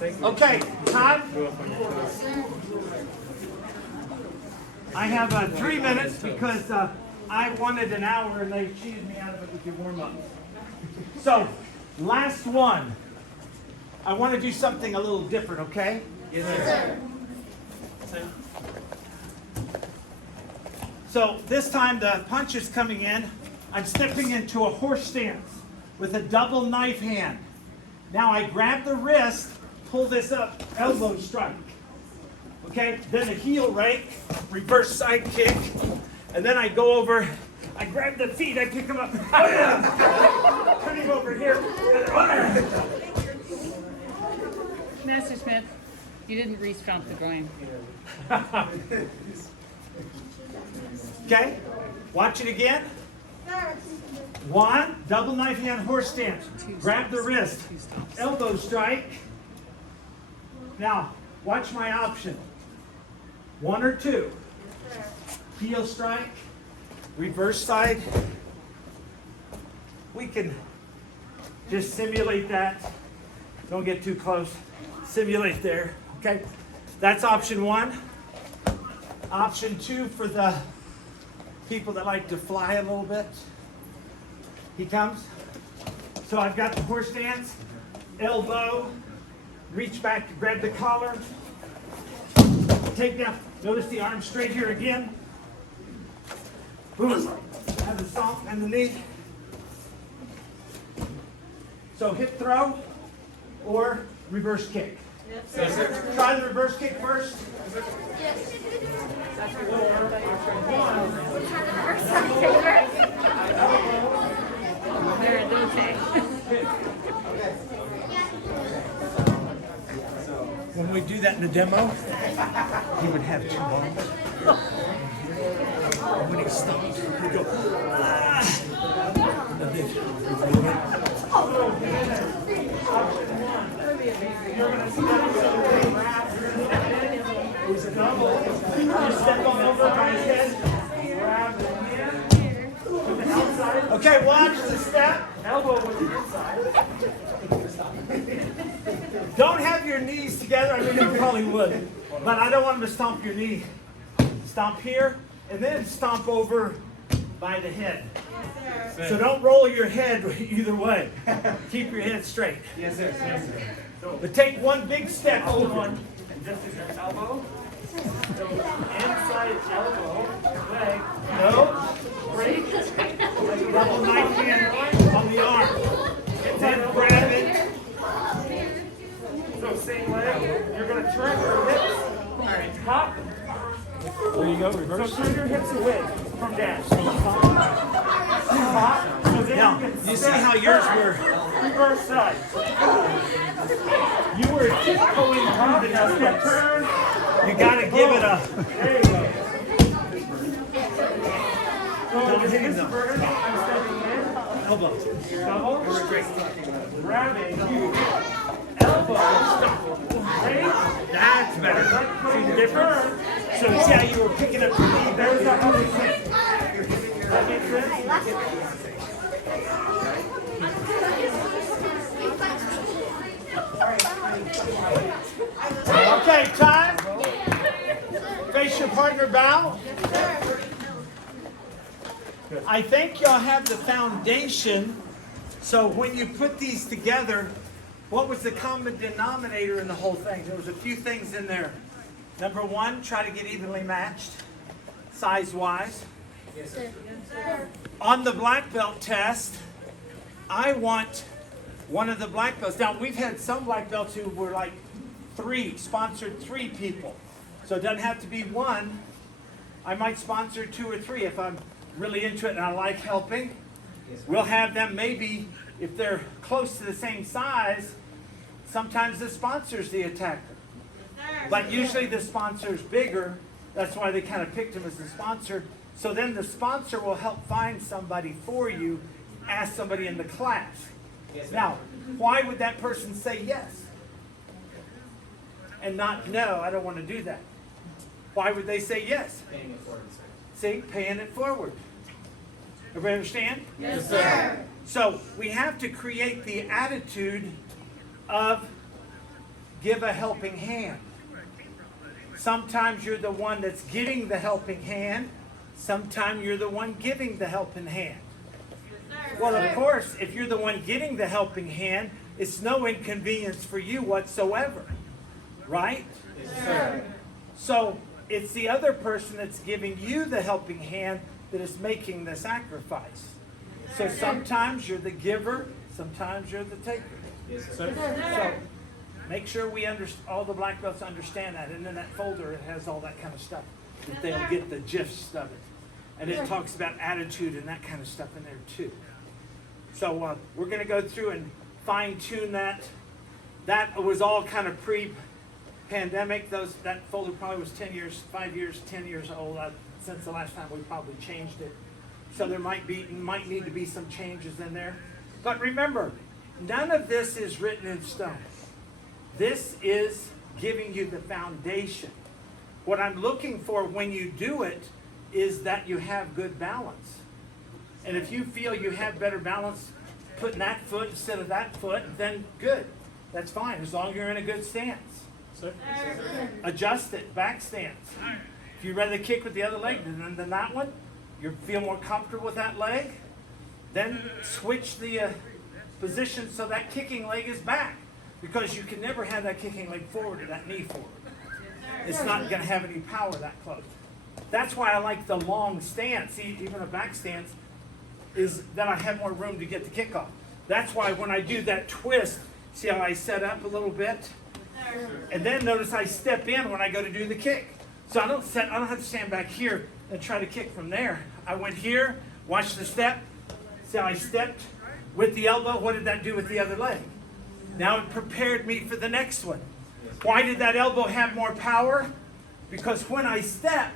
Okay, Todd, Go up on your toes. I have 3 minutes because I wanted an hour and they cheated me out of it with your warm-up. So, last one. I want to do something a little different, okay? Yes, sir. So this time the punch is coming in. I'm stepping into a horse stance with a double knife hand. Now I grab the wrist, pull this up, elbow strike. Okay, then a heel rake, reverse side kick, and then I go over, I grab the feet, I pick them up, turn him over here. Master Smith, you didn't re-stomp the groin. Okay, watch it again. 1, double knife hand horse stance. Grab the wrist, elbow strike. Now, watch my option. 1 or 2. Heel strike, reverse side. We can just simulate that. Don't get too close. Simulate there, okay? That's option 1. Option 2 for the people that like to fly a little bit. He comes. So I've got the horse stance, elbow, reach back to grab the collar, take down. Notice the arm straight here again. Boom. Have the stomp and the knee. So hip throw or reverse kick. Yes, sir. Try the reverse kick first. There, okay. When we do that in the demo, he would have 2 arms. And when he stopped, he'd go, ah! And then you're going to step it was a double. You step on over by his head, grab the hand, with the outside. Okay, watch the step. Elbow with the inside. Don't have your knees together. I mean, you probably would. But I don't want them to stomp your knee. Stomp here, and then stomp over by the head. So don't roll your head either way. Keep your head straight. Yes, sir. Yes, sir. But take one big step over. And just as your elbow. Inside elbow. Leg. No. Break. Double knife hand on the arm. And then grab it. So same leg. You're going to turn your hips. Hop. There you go, reverse. So turn your hips away from down. Hop. So then now, you see how yours were? Reverse side. You were tiptoeing through the step turn. You got to give it a. There you go. So in this version, I'm stepping in. Elbow. Double. Grabbing. Elbow. Break. That's better. See the difference? So see how you were picking up your knee better? That makes sense. That makes sense? Okay, time. Face your partner, bow. I think y'all have the foundation. So when you put these together, what was the common denominator in the whole thing? There was a few things in there. Number 1, try to get evenly matched, size-wise. Yes, sir. On the black belt test, I want one of the black belts. Now, we've had some black belts who were like 3, sponsored 3 people. So it doesn't have to be 1. I might sponsor 2 or 3 if I'm really into it and I like helping. We'll have them maybe, if they're close to the same size, sometimes the sponsor's the attacker. But usually the sponsor's bigger. That's why they kind of picked him as the sponsor. So then the sponsor will help find somebody for you, ask somebody in the class. Yes, Now, why would that person say yes? And not, no, I don't want to do that. Why would they say yes? Paying it forward, sir. See, paying it forward. Everybody understand? Yes, sir. So we have to create the attitude of give a helping hand. Sometimes you're the one that's getting the helping hand. Sometimes you're the one giving the helping hand. Well, of course, if you're the one getting the helping hand, it's no inconvenience for you whatsoever. Right? Yes, sir. So it's the other person that's giving you the helping hand that is making the sacrifice. So sometimes you're the giver, sometimes you're the taker. Yes, sir. So make sure all the black belts understand that. And in that folder, it has all that kind of stuff, that they'll get the gist of it. And it talks about attitude and that kind of stuff in there too. So we're going to go through and fine tune that. That was all kind of pre-pandemic. That folder probably was 10 years, 10 years old since the last time we probably changed it. So there might need to be some changes in there. But remember, none of this is written in stone. This is giving you the foundation. What I'm looking for when you do it is that you have good balance. And if you feel you have better balance putting that foot instead of that foot, then good. That's fine, as long as you're in a good stance. Sir? Adjust it, back stance. If you'd rather kick with the other leg than that one, you feel more comfortable with that leg, then switch the position so that kicking leg is back. Because you can never have that kicking leg forward or that knee forward. It's not going to have any power that close. That's why I like the long stance, even a back stance, is that I have more room to get the kick off. That's why when I do that twist, see how I set up a little bit? And then notice I step in when I go to do the kick. So I don't have to stand back here and try to kick from there. I went here, watch the step. See how I stepped with the elbow? What did that do with the other leg? Now it prepared me for the next one. Why did that elbow have more power? Because when I step,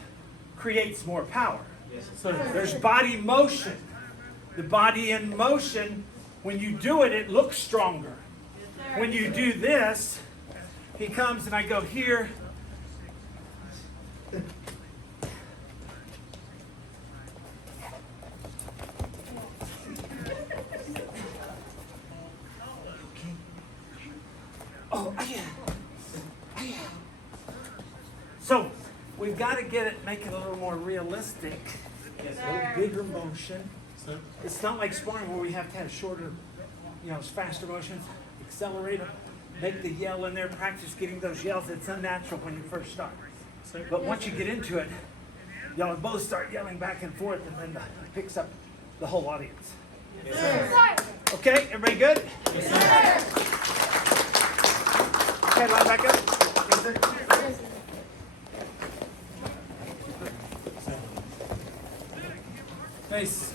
creates more power. Yes, Sir? There's body motion. The body in motion, when you do it, it looks stronger. When you do this, he comes and I go here. Oh, yeah. So we've got to make it a little more realistic. Yes, A little bigger motion. Sir? It's not like sparring where we have to have shorter, faster motions, accelerate them, make the yell in there, practice getting those yells. It's unnatural when you first start. Sir? But once you get into it, y'all both start yelling back and forth, and then it picks up the whole audience. yes, sir. Okay, everybody good? Yes, sir. Okay, line back up. Yes, sir. Face.